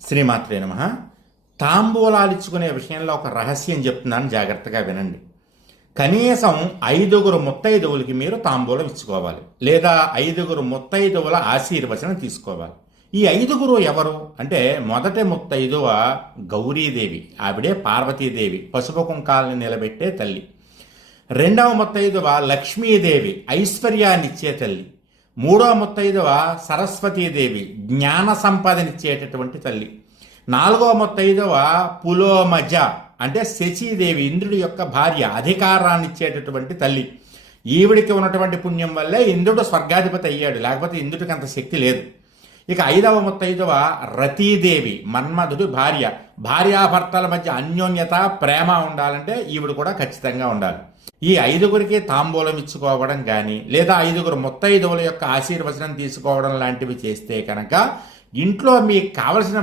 శ్రీమాత్రే నమః. తాంబూలాలు ఇచ్చుకునే విషయంలో ఒక రహస్యం చెప్తున్నాను, జాగ్రత్తగా వినండి. కనీసం 5గురు ముత్తైదువులకి మీరు తాంబూలం ఇచ్చుకోవాలి, లేదా 5గురు ముత్తైదువుల ఆశీర్వచనం తీసుకోవాలి. ఈ 5గురు ఎవరు అంటే, మొదటి ముత్తైదువ గౌరీదేవి, ఆవిడే పార్వతీదేవి, పసుపు కుంకాలని నిలబెట్టే తల్లి. రెండవ ముత్తైదువ లక్ష్మీదేవి, ఐశ్వర్యాన్నిచ్చే తల్లి. మూడో ముత్తైదువ సరస్వతీదేవి, జ్ఞాన సంపదనిచ్చేటటువంటి తల్లి. నాలుగో ముత్తైదువ పులోమజ అంటే శచీదేవి, ఇంద్రుడి యొక్క భార్య, అధికారాన్ని ఇచ్చేటటువంటి తల్లి. ఈవిడికి ఉన్నటువంటి పుణ్యం వల్లే ఇంద్రుడు స్వర్గాధిపతి అయ్యాడు, లేకపోతే ఇంద్రుడికి అంత శక్తి లేదు. ఇక 5వ ముత్తైదువ రతీదేవి, మన్మధుడి భార్య. భార్యాభర్తల మధ్య అన్యోన్యత, ప్రేమ ఉండాలంటే ఈవిడ కూడా ఖచ్చితంగా ఉండాలి. ఈ 5గురికి తాంబూలం ఇచ్చుకోవడం కానీ, లేదా 5గురు ముత్తైదువుల యొక్క ఆశీర్వచనం తీసుకోవడం లాంటివి చేస్తే కనుక ఇంట్లో మీకు కావలసిన